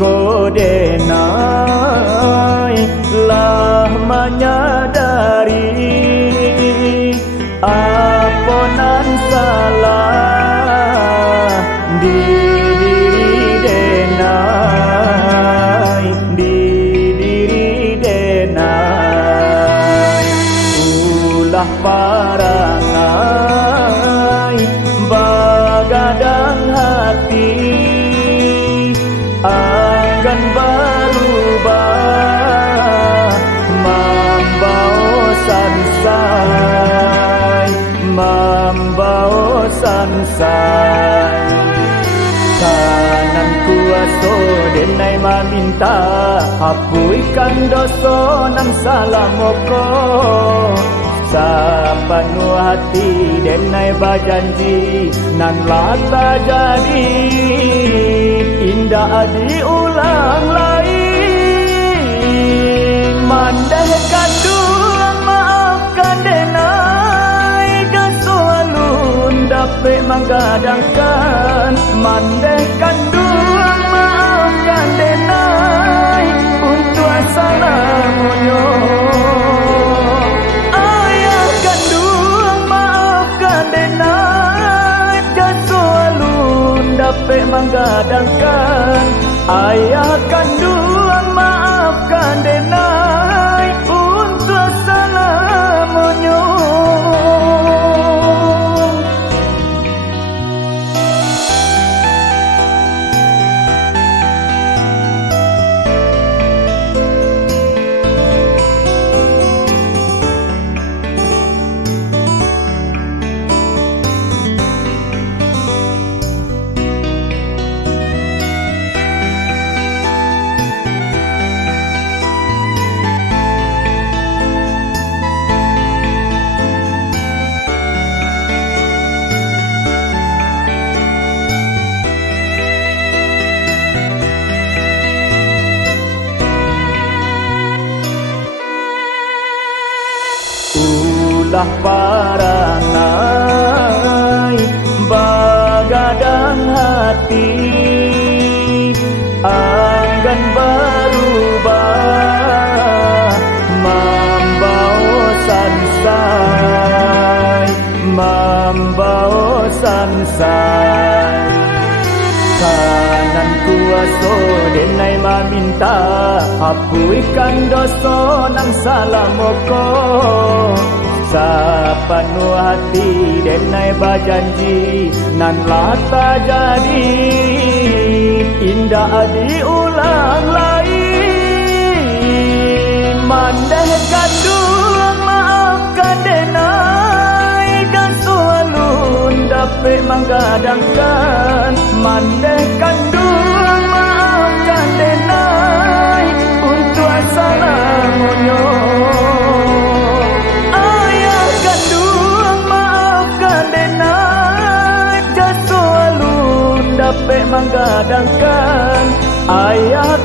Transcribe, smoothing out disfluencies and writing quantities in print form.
kodenai lah menyadari aponan salah di diri denai, di diri denai. Ulah parangai bagadang hati akan berubah membawa sansai, membawa sansai. Kanan kuasa denai meminta hapuikan dosa nang salah moko. Sepenuh hati denai berjanji nan lata jadi indah diulang lagi. Mandai kandung maafkan denai kesualun dapat menggadangkan. Mandai kandung maafkan denai untuk salah munyo. Dapat menggadangkan ayah kandung maafkan denai untuk salah monyo. Ulah parangai bagadang hati akan berubah membawa sansai, membawa sansai. Kanan kuasa denai meminta hapuikan dosa nang salah moko. Sepenuh hati denai berjanji nan lata jadi indah diulang lagi. Mandai kandung maafkan denai kesualun dapat menggadangkan. Mandai kandung maafkan denai untuk salah munyo. Dapat menggadangkan ayah